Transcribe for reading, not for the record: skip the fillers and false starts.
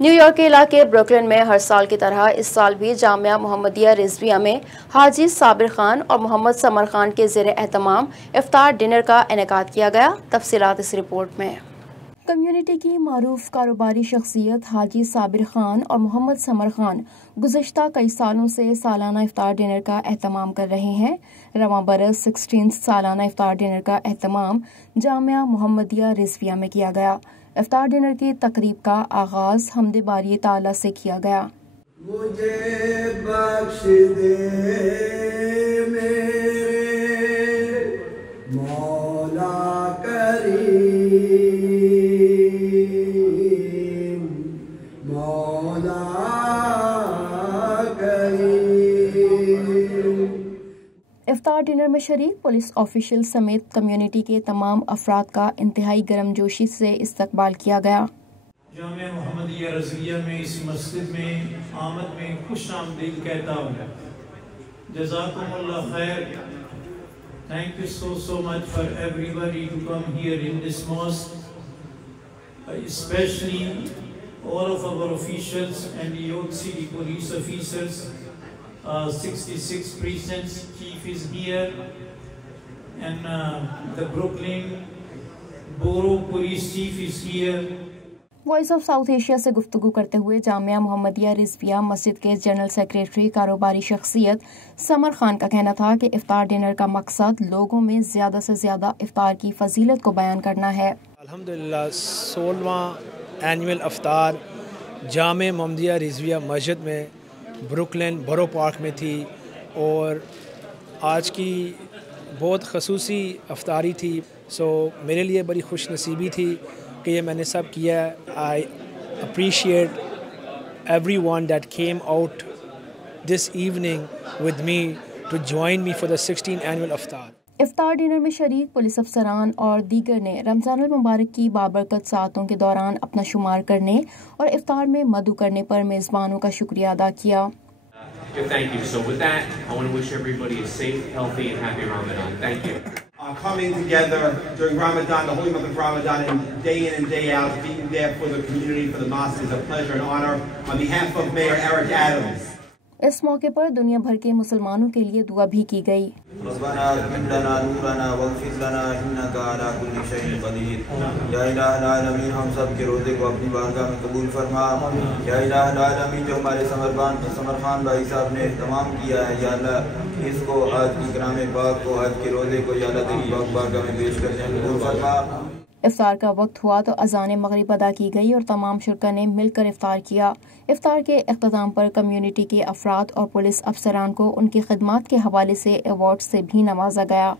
New York کے علاقے Brooklyn میں ہر سال کی طرح اس سال بھی جامع محمدیہ رضویہ میں حاجی صابر خان اور محمد ثمر خان کے زیر اہتمام افطار ڈنر کا انعقاد کیا گیا۔ تفصیلات اس رپورٹ میں۔ کمیونٹی کی معروف کاروباری شخصیت حاجی صابر خان اور محمد ثمر خان گزشتہ کئی سالوں سے سالانہ افطار ڈنر کا اہتمام کر رہے ہیں۔ رواں برس 16 سالانہ افطار ڈنر کا اہتمام جامع محمدیہ رضویہ میں کیا گیا۔ افطار ڈنر کی تقریب کا آغاز حمد باری تعالیٰ سے کیا گیا۔ مجھے بخش دے میرے مولا کریم، مولا کریم۔ افطار ڈنر میں شریک پولیس آفیشل سمیت کمیونٹی کے تمام افراد کا انتہائی گرم جوشی سے استقبال کیا گیا۔ جامع محمدیہ رضویہ میں اس مسجد میں آمد میں خوش آمدید کہتا ہوں۔ جزاکم اللہ خیر۔ Thank you so much for everybody to come here in this mosque, especially all of our officials and New York City police officers. 66 precincts chief is here, and the Brooklyn Borough police chief is here. Voice of South Asia سے گفتگو کرتے ہوئے جامعہ محمدیہ رضویہ مسجد کے general secretary کاروباری شخصیت ثمر خان کا کہنا تھا کہ افطار ڈنر کا مقصد لوگوں میں زیادہ سے زیادہ افطار کی فضیلت کو بیان کرنا ہے۔ الحمدللہ 16واں اینول افطار جامع محمدیہ رضویہ مسجد میں بروکلن برو پارک میں تھی، اور آج کی بہت خصوصی افطاری تھی، سو میرے لیے بڑی خوش نصیبی تھی کہ یہ میں نے سب کیا ہے۔ I appreciate everyone that came out this evening with me to join me for the 16 annual iftar. Iftar dinner میں شریک پولیس افسران اور دیگر نے رمضان المبارک کی بابرکت ساعتوں کے دوران اپنا شمار کرنے اور افطار میں مدعو کرنے پر میزبانوں کا شکریہ ادا کیا۔ Thank you. So with that, I want to wish everybody a safe, healthy, and happy Ramadan. Thank you. Coming together during Ramadan, the holy month of Ramadan, and day in and day out, being there for the community, for the mosque is a pleasure and honor. On behalf of Mayor Eric Adams. اس موقع پر دنیا بھر کے مسلمانوں کے لیے دعا بھی کی گئی۔ ربنا اتمم لنا نورنا واغفر لنا انك على كل شيء قدير۔ یا الہ العالمین، ہم سب کے روزے کو اپنی بارگاہ میں قبول فرما۔ یا الہ العالمین، جو ہمارے ثمر خان بھائی صاحب نے اہتمام کیا ہے، یا اللہ اس کو آج کی کرام پاک کو، آج کے روزے کو یا اللہ تیری پاک بارگاہ میں پیش کرنے قبول فرما۔ افطار کا وقت ہوا تو اذان مغرب ادا کی گئی اور تمام شرکاء نے مل کر افطار کیا۔ افطار کے اختتام پر کمیونٹی کے افراد اور پولیس افسران کو ان کی خدمات کے حوالے سے ایوارڈ سے بھی نوازا گیا۔